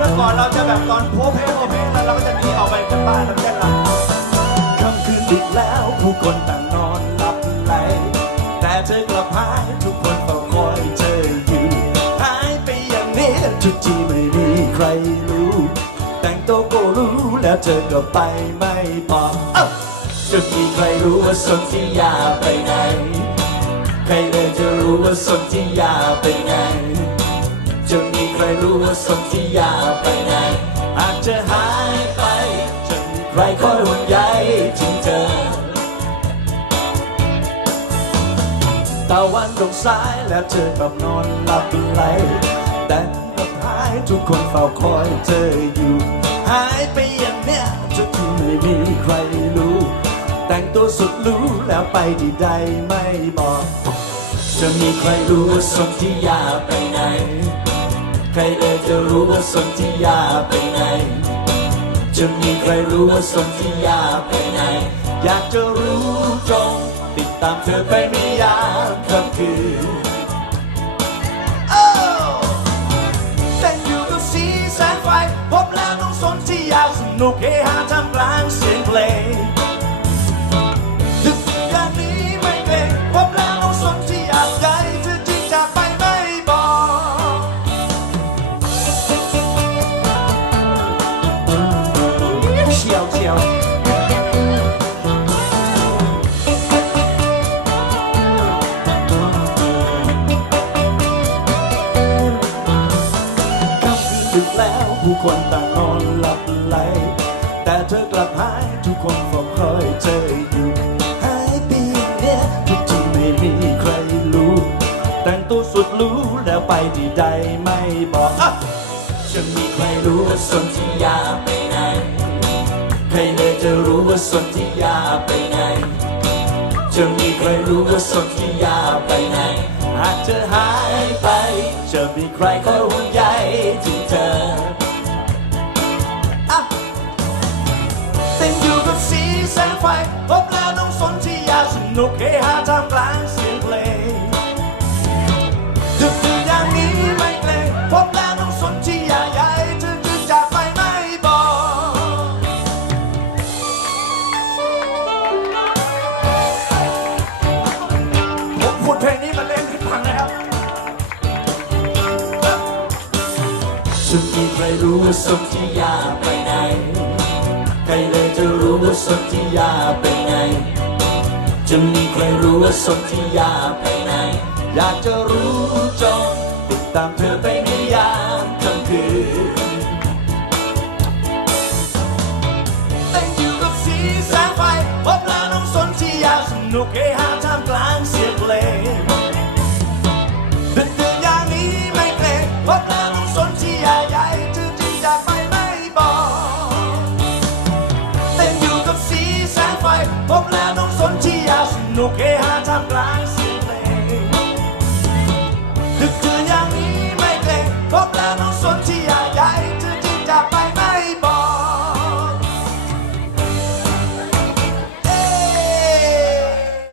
มื่อก่อนเราจะแบบตอนโพเพโพเพแล้วเราก็จะหนีออกไปจากบ้านแล้วก็จะหลับค่ำคืนดึกแล้วผู้คนต่างนอนหลับไหลแต่เธอกลับหายทุกคนเฝ้าคอยเธออยู่หายไปอย่างนี้ทุกทีไม่มีใครรู้ แต่งตัวก็รู้แล้วเธอก็ไปไม่บอกจะมีใครรู้ว่าสนธิยาไปไหน ใครเลยจะรู้ว่าสนธิยาไปไหน มีใครรู้ว่าสนธิยาไปไหนอาจจะหายไปจะมีใครคอยห่วงใยถึงเธอตะวันตกสายแล้วเธอกลับนอนหลับไหลแต่ก็หายทุกคนเฝ้าคอยเธออยู่ หายไปอย่างเนี้ยจนที่ไม่มีใครรู้ แต่งตัวสุดรู้แล้วไปที่ใดไม่บอกจะมีใครรู้ว่าสนธิยาไปไหน ใครเลยจะรู้ว่าสนธิยาไปไหน จะมีใครรู้ว่าสนธิยาไปไหน อยากจะรู้จง ติดตามเธอไปไม่ยามค่ำคืนโอ้เต้นอยู่กับสีแสงไฟพบแล้วน้องสนธิยาสนุกเฮฮาท่ามกลางเสียง เชียวเชียวค่ำคืนดึกแล้วผู้คนต่างนอนหลับไหล แต่เธอกลับหายทุกคนเฝ้าคอยเธออยู่หายปีเนี้ยทุกที่ไม่มีใครรู้ แต่งตัวสุดหรู้แล้วไปที่ใดไม่บอกอะจะมีใครรู้ว่าสนธิยาไปไหน ใครเลยจะรู้ว่าสนธิยาไปไหนจะมีใครรู้ว่าสนธิยาไปไหน หากเธอหายไป จะมีใครคอยห่วงใยถึงเธอเต้นอยู่กับสีแสงไฟพบแล้วน้องสนที่ยาสนุกเฮฮาท่ามกลาง จะมีใครรู้ว่าสนธิยาไปไหน ใครเลยจะรู้ว่าสนธิยาไปไหน จะมีใครรู้ว่าสนธิยาไปไหน อยากจะรู้จงติดตามเธอไปในยามค่ำคืนเต้นอยู่กับสีแสงไฟพบแล้วน้องสนธิยาสนุกเฮฮา เต้